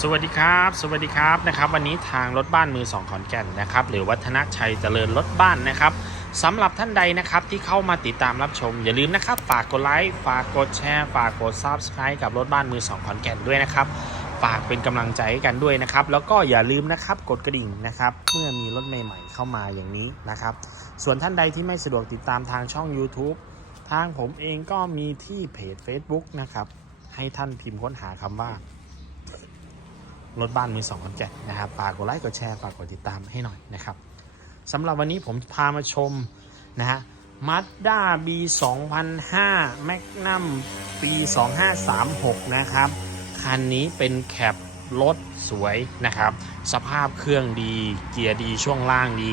สวัสดีครับ สวัสดีครับนะครับวันนี้ทางรถบ้านมือสองขอนแก่นนะครับหรือวัฒนชัยเจริญรถบ้านนะครับสำหรับท่านใดนะครับที่เข้ามาติดตามรับชม อย่าลืมนะครับฝากกดไลค์ฝากกดแชร์ฝากกด Subscribe กับรถบ้านมือสองขอนแก่นด้วยนะครับฝากเป็นกำลังใจให้กันด้วยนะครับ แล้วก็อย่าลืมนะครับกดกระดิ่งนะครับ เมื่อมีรถใหม่ๆเข้ามาอย่างนี้นะครับ ส่วนท่านใดที่ไม่สะดวกติดตามทางช่อง YouTube ทางผมเองก็มีที่เพจ Facebook นะครับให้ท่านพิมพ์ค้นหาคำว่า รถบ้านมือสองคนแก่นนะครับฝากกดไลค์กดแชร์ฝากกดติดตามให้หน่อยนะครับสำหรับวันนี้ผมพามาชมนะฮะมาด้า B 2005 Magnum ปี2536นะครับคันนี้เป็นแคปรถสวยนะครับ สภาพเครื่องดี เกียร์ดีช่วงล่างดี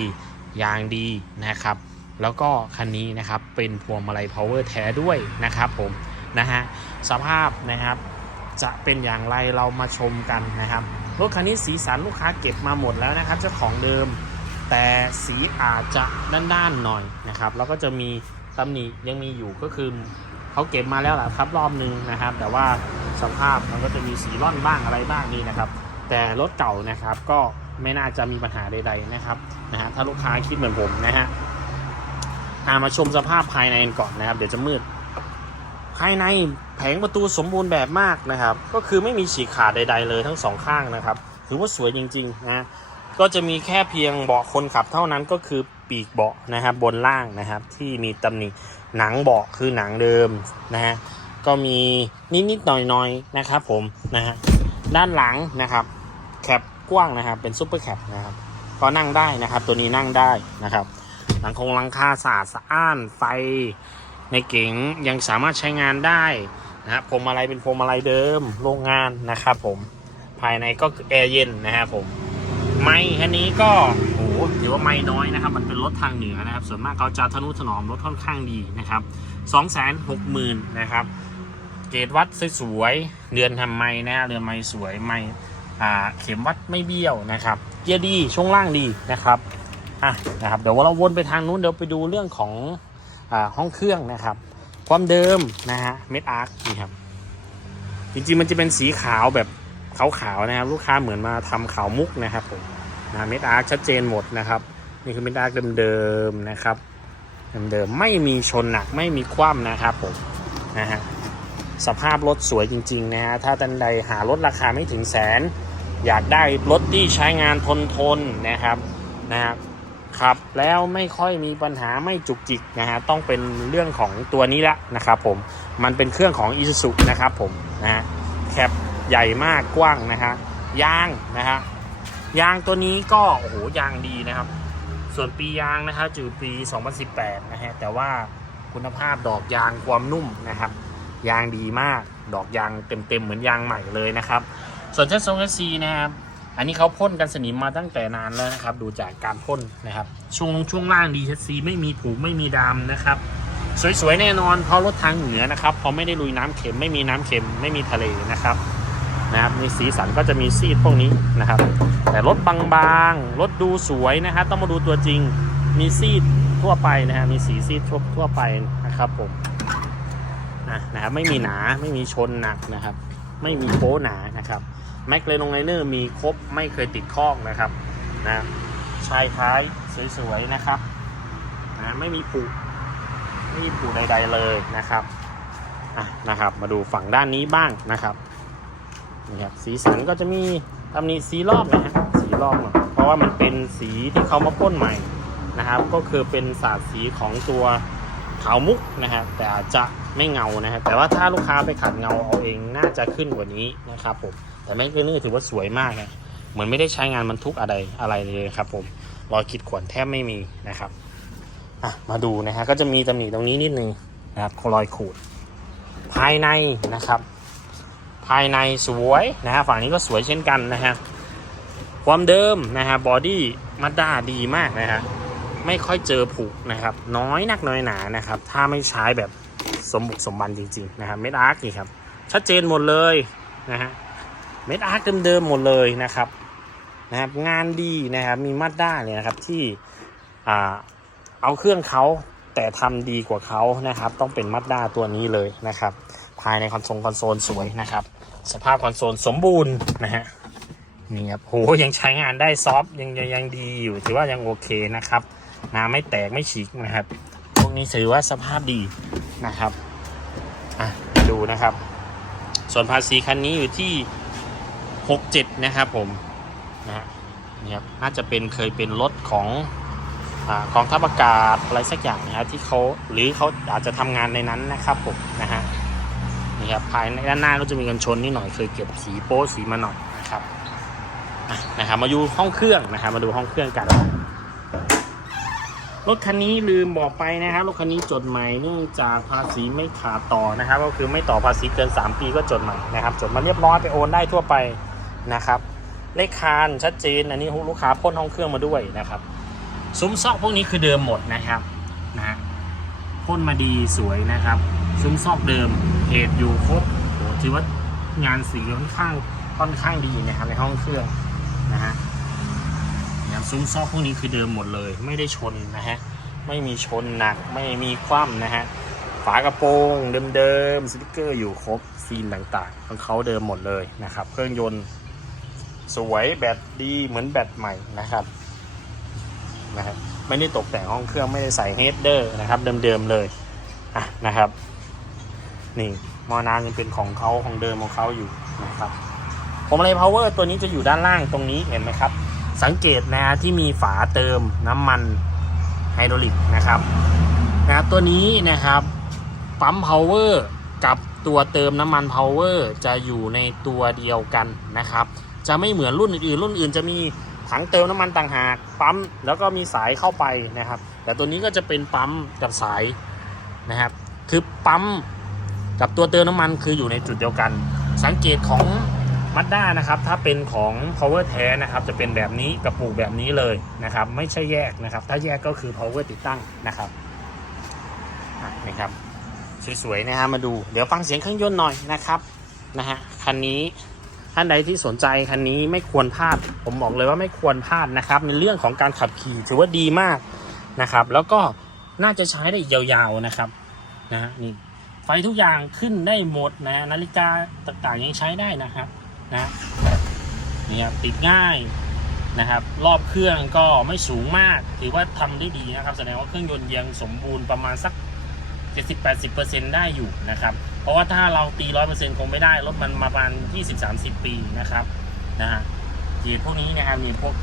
ยางดีนะครับ แล้วก็คันนี้นะครับเป็นพวงมาลัย power แท้ด้วยนะครับผมนะฮะสภาพนะครับ จะเป็นอย่างไรเรามาชมกันนะครับรถคันนี้สีสันลูกค้าเก็บมาหมดแล้วนะครับเจ้าของเดิม แต่สีอาจจะด้านๆหน่อยนะครับ แล้วก็จะมีตำหนิยังมีอยู่ก็คือเขาเก็บมาแล้วแหละครับรอบนึงนะครับ แต่ว่าสภาพมันก็จะมีสีร่อนบ้างอะไรบ้างนี่นะครับ แต่รถเก่านะครับก็ไม่น่าจะมีปัญหาใดๆนะครับนะฮะถ้าลูกค้าคิดเหมือนผมนะฮะามาชมสภาพภายในกันก่อนนะครับ เดี๋ยวจะมืด ภายในแผงประตูสมบูรณ์แบบมากนะครับ ก็คือไม่มีฉีกขาดใด ๆ เลยทั้งสองข้างนะครับถือว่าสวยจริงๆนะก็จะมีแค่เพียงเบาะคนขับเท่านั้นก็คือปีกเบาะนะครับบนล่างนะครับที่มีตำหนิหนังเบาะคือหนังเดิมนะฮะก็มีนิดๆหน่อยๆนะครับผมนะฮะด้านหลังนะครับแคปกว้างนะครับเป็นซุปเปอร์แคปนะครับก็นั่งได้นะครับตัวนี้นั่งได้นะครับหลังคงหลังคาสะอาดสะอ้านไฟ ในเก๋งยังสามารถใช้งานได้นะครับพวงมาลัยเป็นพวงมาลัยเดิมโรงงานนะครับผมภายในก็แอร์เย็นนะครับผมไม่คันนี้ก็โอ้โหถือว่าไม่น้อยนะครับ มันเป็นรถทางเหนือนะครับ ส่วนมากเขาจะทนุถนอมรถค่อนข้างดีนะครับ2 6 0 0 0 0นะครับ เกรดวัดสวยๆเรือนทำไม้นะเรือนไม้สวยไม้อ่าเข็มวัดไม่เบี้ยวนะครับ เกียร์ดีช่วงล่างดีนะครับอะนะครับ เดี๋ยวเราวนไปทางนู้นเดี๋ยวไปดูเรื่องของ ห้องเครื่องนะครับ ความเดิมนะฮะเม็ดอาร์คนี่ครับ จริงๆมันจะเป็นสีขาวแบบขาวๆนะครับ ลูกค้าเหมือนมาทำขาวมุกนะครับผมนะเม็ดอาร์คชัดเจนหมดนะครับ นี่คือเม็ดอาร์คเดิมๆนะครับเดิมๆไม่มีชนหนักไม่มีคว่ำนะครับผมนะฮะสภาพรถสวยจริงๆนะฮะถ้าท่านใดหารถราคาไม่ถึงแสน อยากได้รถที่ใช้งานทนทนๆนะครับนะครับ ครับแล้วไม่ค่อยมีปัญหาไม่จุกจิกนะฮะต้องเป็นเรื่องของตัวนี้ละนะครับผมมันเป็นเครื่องของ i s u z u นะครับผมนะฮะแคปใหญ่มากกว้างนะฮะยางนะฮะยางตัวนี้ก็โอ้โหยางดีนะครับ ส่วนปียางนะครับจือปี 2018 นะฮะแต่ว่าคุณภาพดอกยางความนุ่มนะครับ ยางดีมากดอกยางเต็มๆเหมือนยางใหม่เลยนะครับ ส่วนเชสโซงซีนะครับ อันนี้เขาพ่นกันสนิมมาตั้งแต่นานแล้วนะครับ ดูจากการพ่นนะครับ ช่วงช่วงล่างดีเชซีไม่มีผูไม่มีดำนะครับ สวยๆแน่นอนเพราะรถทางเหนือนะครับเพราะไม่ได้ลุยน้ำเค็มไม่มีน้ำเค็มไม่มีทะเลนะครับนะครับในสีสันก็จะมีซีดพวกนี้นะครับ แต่รถบางๆรถดูสวยนะครับต้องมาดูตัวจริงมีซีดทั่วไปนะฮะมีสีซีดทั่วทั่วไปนะครับผมนะนะครับไม่มีหนาไม่มีชนหนักนะครับ ไม่มีโค้หนานะครับ แม็กเลนงไลเนอร์มีครบไม่เคยติดข้องนะครับนะชายท้ายสวยๆนะครับนะไม่มีผูกไม่มีผูกใดๆเลยนะครับอะนะครับ มาดูฝั่งด้านนี้บ้างนะครับนี่ครับสีสันก็จะมีตำหนิสีรอบนะฮะสีรอบเพราะว่ามันเป็นสีที่เขามาพ่นใหม่นะครับ ก็คือเป็นศาสตร์สีของตัวขาวมุกนะครับแต่อาจจะไม่เงานะครับแต่ว่าถ้าลูกค้าไปขัดเงาเอาเองน่าจะขึ้นกว่านี้นะครับผม แต่แม็กเลเนอร์ถือว่าสวยมากนะเหมือนไม่ได้ใช้งานบรรทุกอะไรอะไรเลยครับผมรอยขีดข่วนแทบไม่มีนะครับอะมาดูนะฮะก็จะมีตำหนิตรงนี้นิดนึงนะครับรอยขูด ภายในนะครับ ภายในสวยนะฮะฝั่งนี้ก็สวยเช่นกันนะฮะความเดิมนะฮะบอดี้มาด้าดีมากนะฮะไม่ค่อยเจอผุนะครับ น้อยนักน้อยหนานะครับ ถ้าไม่ใช้แบบสมบุกสมบันจริงๆนะครับเม็ดอาร์คนี่ครับ ชัดเจนหมดเลยนะฮะ เม็ดอาร์คเดิมๆหมดเลยนะครับนะครับ งานดีนะครับมีมาด้าเนี่ยนะครับที่อ่าเอาเครื่องเขาแต่ทำดีกว่าเขานะครับ ต้องเป็นมาด้าตัวนี้เลยนะครับ ภายในคอนโซลคอนโซลสวยนะครับ สภาพคอนโซลสมบูรณ์นะฮะนี่ครับโหยังใช้งานได้ซอฟต์ยังยังยังดีอยู่ถือว่ายังโอเคนะครับน้ำไม่แตกไม่ฉีกนะครับ พวกนี้ถือว่าสภาพดีนะครับอะดูนะครับ ส่วนภาษีคันนี้อยู่ที่ 67 นะครับผมนะฮะนี่ครับน่าจะเป็นเคยเป็นรถของอกองทัพอากาศอะไรสักอย่างนะครับที่เขาหรือเขาอาจจะทำงานในนั้นนะครับผมนะฮะนี่ครับภายในด้านหน้าก็จะมีกันชนนิดหน่อยเคยเก็บสีโป๊สีมาหน่อยนะครับนะครับมาดูห้องเครื่องนะครับมาดูห้องเครื่องกัน รถคันนี้ลืมบอกไปนะครับรถคันนี้จดใหม่เนื่องจากภาษีไม่ขาดต่อนะครับ ก็คือไม่ต่อภาษีเกิน 3 ปีก็จดใหม่นะครับจดมาเรียบร้อยไปโอนได้ทั่วไป นะครับ เลขคานชัดเจนอันนี้ลูกค้าพ่นห้องเครื่องมาด้วยนะครับ ซุ้มซอกพวกนี้คือเดิมหมดนะครับนะพ่นมาดีสวยนะครับ ซุ้มซอกเดิมเพจอยู่ครบโหถือว่างานสีค่อนข้างค่อนข้างดีนะครับในห้องเครื่องนะฮะนะครับซุ้มซอกพวกนี้คือเดิมหมดเลย ไม่ได้ชนนะฮะไม่มีชนหนักไม่มีคว่ำนะฮะฝากระโปรงเดิมๆสติกเกอร์อยู่ครบฟิล์มต่างๆของเขาเดิมหมดเลยนะครับ เครื่องยนต์ สวยแบตดีเหมือนแบตใหม่นะครับนะครับไม่ได้ตกแต่งห้องเครื่องไม่ได้ใส่เฮดเดอร์นะครับ เดิมๆเลยอะนะครับ นี่มอน้ำยังเป็นของเขาของเดิมของเขาอยู่นะครับผมอะไร power ตัวนี้จะอยู่ด้านล่างตรงนี้เห็นไหมครับ สังเกตนะฮะที่มีฝาเติมน้ำมันไฮดรอลิกนะครับนะบตัวนี้นะครับปั๊ม power กับตัวเติมน้ำมัน power จะอยู่ในตัวเดียวกันนะครับ จะไม่เหมือนรุ่นอื่นๆรุ่นอื่นจะมีถังเติมน้ำมันต่างหากปั๊มแล้วก็มีสายเข้าไปนะครับ แต่ตัวนี้ก็จะเป็นปั๊มกับสายนะครับ คือปั๊มกับตัวเติมน้ำมันคืออยู่ในจุดเดียวกัน สังเกตของมัดด้านะครับ ถ้าเป็นของ power แท้นะครับ จะเป็นแบบนี้กระปุกแบบนี้เลยนะครับ ไม่ใช่แยกนะครับ ถ้าแยกก็คือ power ติดตั้งนะครับอะครับสวยๆนะฮะมาดูเดี๋ยวฟังเสียงเครื่องยนต์หน่อยนะครับนะฮะคันนี้ ท่านใดที่สนใจคันนี้ไม่ควรพลาด ผมบอกเลยว่าไม่ควรพลาดนะครับ ในเรื่องของการขับขี่ถือว่าดีมากนะครับ แล้วก็น่าจะใช้ได้ยาวๆนะครับนะนี่ไฟทุกอย่างขึ้นได้หมดนะนาฬิกาต่างๆยังใช้ได้นะครับนะนี่ครับติดง่ายนะครับ รอบเครื่องก็ไม่สูงมาก ถือว่าทำได้ดีนะครับ แสดงว่าเครื่องยนต์ยังสมบูรณ์ประมาณสัก 70-80%ได้อยู่นะครับ เพราะว่าถ้าเราตี100%คงไม่ได้รถมันมาประมาณ20-30ปีนะครับนะฮะจีพวกนี้นะครับมีพวก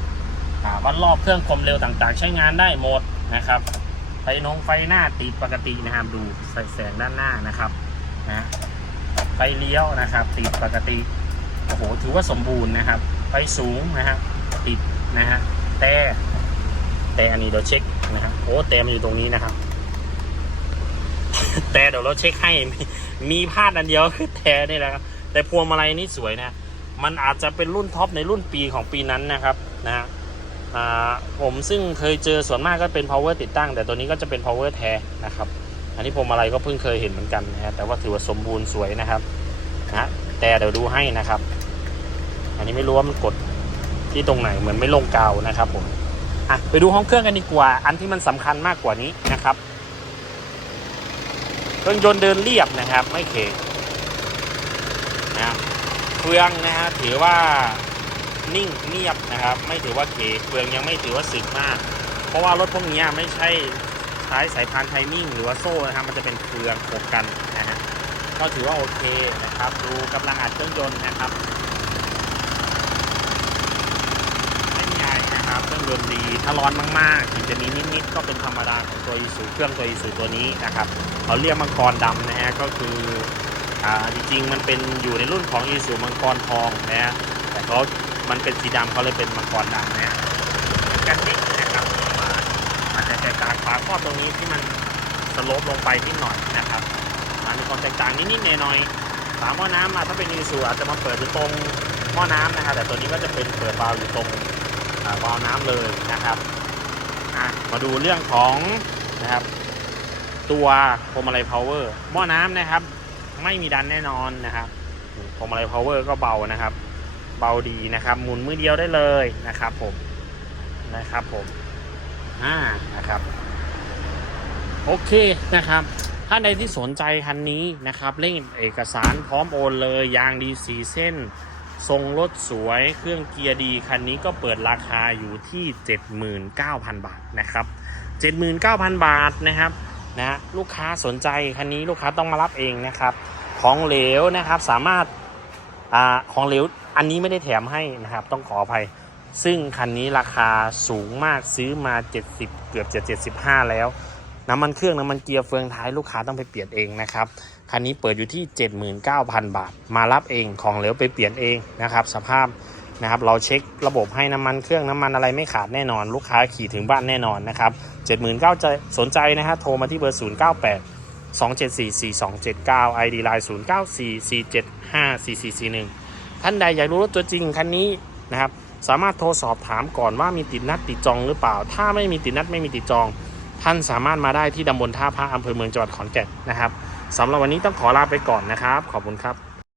วัดรอบเครื่องความเร็วต่างๆ ใช้งานได้หมดนะครับไฟนงไฟหน้าติดปกตินะครับดูใส่แสงด้านหน้านะครับนะไฟเลี้ยวนะครับติดปกติโอ้โหถือว่าสมบูรณ์นะครับ ไฟสูงนะฮะติดนะฮะแต่แต่อันนี้เดี๋ยวเช็คนะครับโอ้แต่มันอยู่ตรงนี้นะครับ แต่เดี๋ยวเราเช็คให้ มีพลาดอันเดียวคือแต่นี่แหละครับ แต่พวงมาลัยนี่สวยนะ มันอาจจะเป็นรุ่นท็อปในรุ่นปีของปีนั้นนะครับนะฮะผมซึ่งเคยเจอส่วนมากก็เป็น power ติดตั้ง แต่ตัวนี้ก็จะเป็น power แท้นะครับ อันนี้พวงมาลัยก็เพิ่งเคยเห็นเหมือนกันนะฮะแต่ว่าถือว่าสมบูรณ์สวยนะครับนะแต่เดี๋ยวดูให้นะครับ อันนี้ไม่รู้ว่ามันกดที่ตรงไหนเหมือนไม่ลงกาวนะครับผมอะไปดูห้องเครื่องกันดีกว่า อันที่มันสำคัญมากกว่านี้นะครับ เครื่องยนต์เดินเรียบนะครับ ไม่เข่งนะเครื่องนะฮะถือว่านิ่งเงียบนะครับ ไม่ถือว่าเคเครื่องยังไม่ถือว่าสึกมาก เพราะว่ารถพวกนี้ไม่ใช่ใช้สายพานไทมิ่งหรือว่าโซ่นะครับมันจะเป็นเครื่องขกกันนะฮะก็ถือว่าโอเคนะครับ ดูกำลังอัดเครื่องยนต์นะครับไม่มีอะไรนะค รื่องยนต์ดี ถ้าร้อนมากๆถึงจะมีนิดๆก็เป็นธรรมดาของตัวอีสูเครื่องตัวอีสูตัวนี้นะครับเขาเรียกมังกรดำนะฮะก็คืออ่าจริงๆมันเป็นอยู่ในรุ่นของอีสูมังกรทองนะฮะแต่เขามันเป็นสีดำเขาเลยเป็นมังกรดำนะฮะกันนิดนะครับอาจจะแตกต่างฝาครอบตรงนี้ที่มันสโลปลงไปนิดหน่อยนะครับมันมีความแตกต่างนิดๆหน่อยๆฝาหม้อน้ำมาถ้าเป็นอีซูอาจจะมาเปิดอยู่ตรงหม้อน้ำนะครับแต่ตัวนี้ก็จะเป็นเปิดวาล์วอยู่ตรง วาล์วน้ำเลยนะครับอะมาดูเรื่องของนะครับ ตัวพวงมาลัยพาวเวอร์หม้อน้ำนะครับ ไม่มีดันแน่นอนนะครับพวงมาลัยพาวเวอร์ก็เบานะครับ เบาดีนะครับ หมุนมือเดียวได้เลยนะครับผมนะครับผมอ่านะครับโอเคนะครับท่านใดที่สนใจคันนี้นะครับเร่งเอกสารพร้อมโอนเลยยางดีสีเส้น ทรงรถสวยเครื่องเกียร์ดี คันนี้ก็เปิดราคาอยู่ที่ 79,000 บาทนะครับ 79,000 บาทนะครับนะลูกค้าสนใจคันนี้ลูกค้าต้องมารับเองนะครับ ของเหลวนะครับสามารถอ่าของเหลวอันนี้ไม่ได้แถมให้นะครับ ต้องขออภัย ซึ่งคันนี้ราคาสูงมากซื้อมา 70 เกือบจะ75 แล้ว น้ำมันเครื่องน้ำมันเกียร์เฟืองท้ายลูกค้าต้องไปเปลี่ยนเองนะครับคันนี้เปิดอยู่ที่ 79,000 บาท มารับเองของเหลวไปเปลี่ยนเองนะครับสภาพนะครับเราเช็คระบบให้น้ำมันเครื่องน้ำมันอะไรไม่ขาดแน่นอน ลูกค้าขี่ถึงบ้านแน่นอนนะครับ79,000จะสนใจนะฮะโทรมาที่เบอร์ 098 2744279 ID Line 0944754441 ท่านใดอยากรู้รถตัวจริงคันนี้นะครับ สามารถโทรสอบถามก่อนว่ามีติดนัดติดจองหรือเปล่า ถ้าไม่มีติดนัดไม่มีติดจอง ท่านสามารถมาได้ที่ตำบลท่าพระอำเภอเมืองจังหวัดขอนแก่นนะครับสำหรับวันนี้ต้องขอลาไปก่อนนะครับ ขอบคุณครับ